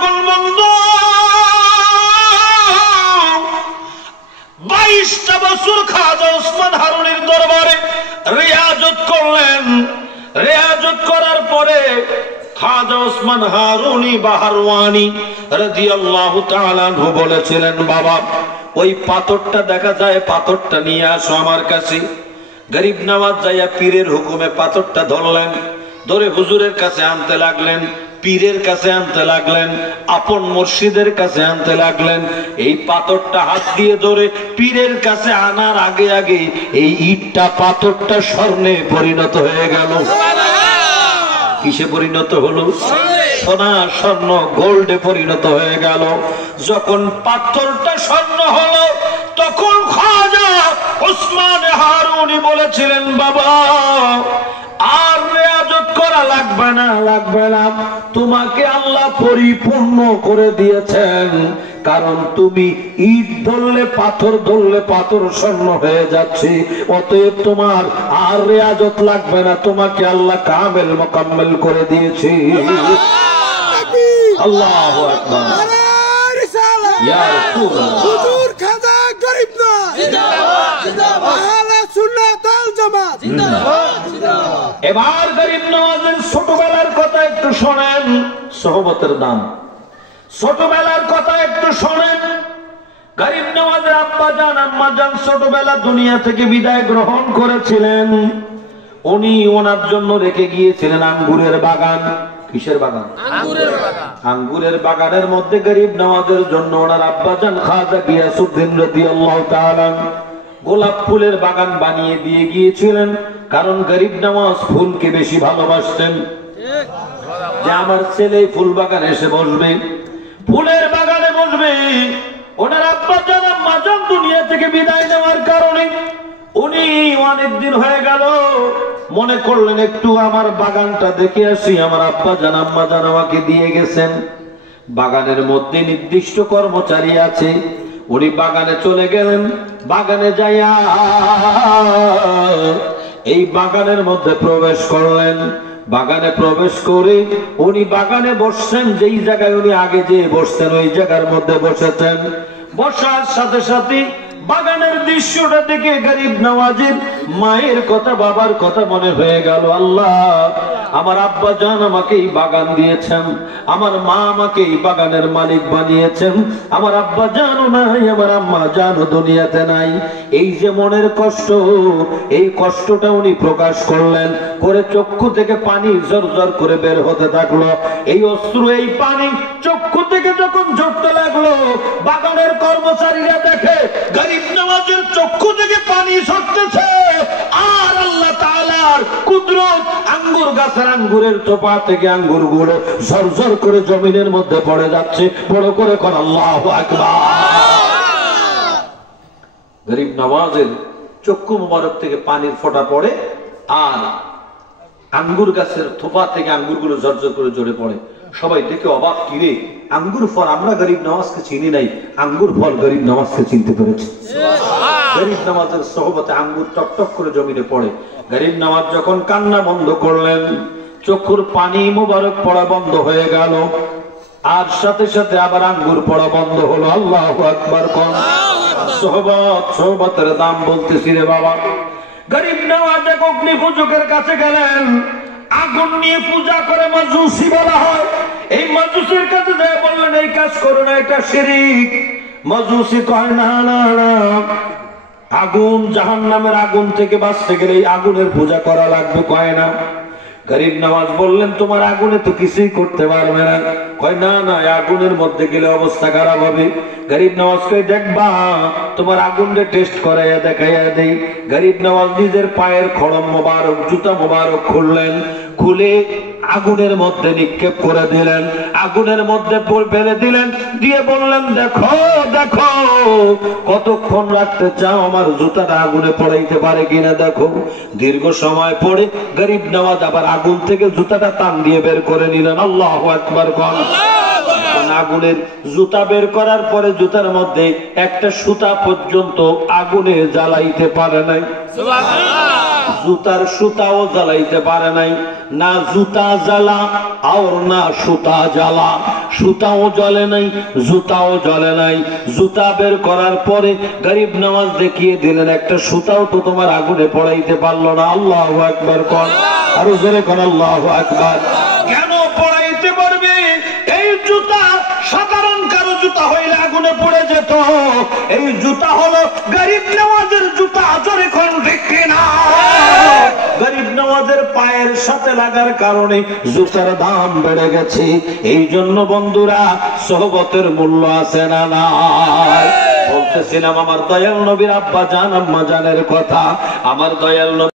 সকল বন্ধু 22টা বছর খাজা ওসমান হারুনির দরবারে রিয়াজত করলেন। রিয়াজত করার পরে খাজা ওসমান হারুনি বাহারওয়ানি রাদিয়াল্লাহু তাআলা আনহু বলেছিলেন, বাবা ওই পাথরটা দেখা যায়, পাথরটা নিয়ে আসো আমার কাছে। গরিব নওয়াজ যাইয়া পীরের হুকুমে পাথরটা ধরলেন, ধরে হুজুরের কাছে আনতে লাগলেন, পীরের কাছে আনতে লাগলেন, আপন মুর্শিদের কাছে আনতে লাগলেন। এই পাথরটা হাত দিয়ে ধরে পীরের কাছে আনার আগে আগে এই ইটটা পাথরটা স্বর্ণে পরিণত হয়ে গেল। কিসে পরিণত হলো? সোনা স্বর্ণ গোল্ডে পরিণত হয়ে গেল। যখন পাথরটা স্বর্ণ হলো তখন খাজা ওসমান হারুনি বলেছিলেন, বাবা আর রিয়াজত করা লাগবে না, লাগবে না, তোমাকে আল্লাহ পরিপূর্ণ করে দিয়েছেন। কারণ তুমি ইট ধরলে, পাথর ধরলে পাথর স্বর্ণ হয়ে যাচ্ছে, অতএব তোমার আর রিয়াজত লাগবে না, তোমাকে আল্লাহ কামেল মোকাম্মেল করে দিয়েছে। আল্লাহু আকবার। ইয়া রাসূলুল্লাহ। হুজুর খাজা গরিব না জিন্দাবাদ, জিন্দাবাদ। আহলে সুন্নাত ওয়াল জামাত জিন্দাবাদ, জিন্দাবাদ। এবার গরিব নওয়াজের ছোটবেলার কথা একটু শোনেন, সোহবতের দাম। ছোটবেলার কথা একটু শোনেন। গরিব নওয়াজের আব্বা জান আম্মা জান ছোটবেলা দুনিয়া থেকে বিদায় গ্রহণ করেছিলেন। উনি ওনার জন্য রেখে গিয়েছিলেন আঙ্গুরের বাগান। কিসের বাগান? আঙ্গুরের বাগান। আঙ্গুরের বাগানের মধ্যে গরিব নওয়াজের জন্য ওনার আব্বা জান খাজা গিয়াসউদ্দিন রাদিয়াল্লাহু তাআলা গোলাপ ফুলের বাগান বানিয়ে দিয়ে গিয়েছিলেন। কারণ গরিব নওয়াজ ফুলকে বেশি ভালোবাসতেন। যে আমার ছেলে ফুল বাগানে এসে বসবে, ফুলের বাগানে বসবে। ওনার আব্বা জান আম্মা জান দুনিয়া থেকে বিদায় নেওয়ার কারণে উনি অনেকদিন হয়ে গেল, মনে করলেন একটু আমার বাগানটা দেখে আসি। আমার আব্বা জান আম্মা জান আমাকে দিয়ে গেছেন। বাগানের মধ্যে নির্দিষ্ট কর্মচারী আছে, উনি বাগানে চলে গেলেন। বাগানে যাইয়া এই বাগানের মধ্যে প্রবেশ করলেন। বাগানে প্রবেশ করে উনি বাগানে বসছেন, যেই জায়গায় উনি আগে যে বসতেন ওই জায়গার মধ্যে বসেছেন। বসার সাথে সাথে বাগানের দৃশ্যটা দেখে গরিব নওয়াজের মায়ের কথা, বাবার কথা মনে হয়ে গেল। আল্লাহ, আমার আব্বা জান আমাকে এই বাগান দিয়েছেন, আমার মা আমাকে এই বাগানের মালিক বানিয়েছেন। আমার আব্বা জানও নাই, আমার আম্মা জানও দুনিয়াতে নাই। এই যে মনের কষ্ট, এই কষ্টটা উনি প্রকাশ করলেন। করে চক্ষু থেকে পানি ঝরঝর করে বের হতে থাকলো। এই অশ্রু, এই পানি চক্ষু থেকে যখন ঝরতে লাগলো, বাগানের কর্মচারীরা দেখে গরিব নওয়াজের চক্ষু থেকে পানি ঝরতেছে। আর আল্লাহ তাআলার কুদরত, আঙ্গুর গাছের আঙ্গুরের চোপা থেকে আঙ্গুর গুলো ঝরঝর করে জমিনের মধ্যে পড়ে যাচ্ছে। বড় করে কোন আল্লাহু আকবার। গরিব নওয়াজের চক্ষু মুবারক থেকে পানির ফোঁটা পড়ে, আর আঙ্গুর গাছের থোপা থেকে আঙ্গুর গুলো ঝরঝর করে ঝরে পড়ে। সবাই দেখে অবাক, কিরে আঙ্গুর ফল, আমরা গরিব নওয়াজকে চিনি নাই, আঙ্গুর ফল গরিব নওয়াজকে চিনতে পেরেছে। গরিব নওয়াজের সোহবতে আঙ্গুর টকটক করে জমিনে পড়ে। গরিব নওয়াজ যখন কান্না বন্ধ করলেন, চক্ষুর পানি মুবারক পড়া বন্ধ হয়ে গেল, আর সাথে সাথে আবার আঙ্গুর পড়া বন্ধ হলো। আল্লাহু আকবার কোন। সোহবত, সোহবতের দাম বলতেছি রে বাবা। গরিব নওয়াজ এক অগ্নি পূজকের কাছে গেলেন। আগুন নিয়ে পূজা করে মাজুসি বলা হয়। এই মাজুসির কাছে যায় বললেন, এই কাজ করো না, এটা শিরক। মাজুসি কয়, না না না, আগুন, জাহান্নামের আগুন থেকে বাঁচতে গেলে এই আগুনের পূজা করা লাগবে। কয় না। গরিব নওয়াজ বললেন, তোমার আগুনে তো কিছুই করতে পারবে না। কয়, না না, আগুনের মধ্যে গেলে অবস্থা খারাপ হবে। গরিব নওয়াজ কয়, দেখবা, তোমার আগুনকে টেস্ট করাইয়া দেখাইয়া দেই। গরিব নওয়াজ নিজের পায়ের খড়ম মোবারক, জুতা মোবারক খুললেন, খুলে আগুনের মধ্যে নিক্ষেপ করে দিলেন। আগুনের মধ্যে ফেলে দিলেন, দিয়ে বললেন, দেখো দেখো কতক্ষণ রাখতে চাও, আমার জুতাটা আগুনে পড়াইতে পারে কিনা দেখো। দীর্ঘ সময় পরে গরিব নওয়াজ আবার আগুন থেকে জুতাটা টান দিয়ে বের করে নিলেন। আল্লাহু আকবার। আগুনের জুতা বের করার পরে জুতার মধ্যে একটা সুতা পর্যন্ত আগুনে জ্বালাইতে পারে নাই। জুতার সুতাও জ্বালাইতে পারে নাই, না জুতা জ্বালা আর না সুতা জ্বালা, সুতাও জ্বলে নাই জুতাও জ্বলে নাই। জুতা বের করার পরে গরিব নওয়াজ দেখিয়ে দিলেন একটা সুতাও তো তোমার আগুনে পড়াইতে পারলো না। আল্লাহু আকবার কোন, আরো জোরে কোন আল্লাহু আকবার। কেন পড়াইতে পারবে? এই জুতা সাধারণ কারো জুতা হইলে আগুনে পড়ে যেত, এই জুতা হলো গরিব নওয়াজের জুতা। জোরে কোন ঠিক কিনা? গরিব নওয়াজের পায়ের সাথে লাগার কারণে জুতার দাম বেড়ে গেছে। এই জন্য বন্ধুরা সোহবতের মূল্য আছে না নাই? বলতেছিলাম আমার দয়াল নবীর আব্বা জান আম্মা জানের কথা। আমার দয়াল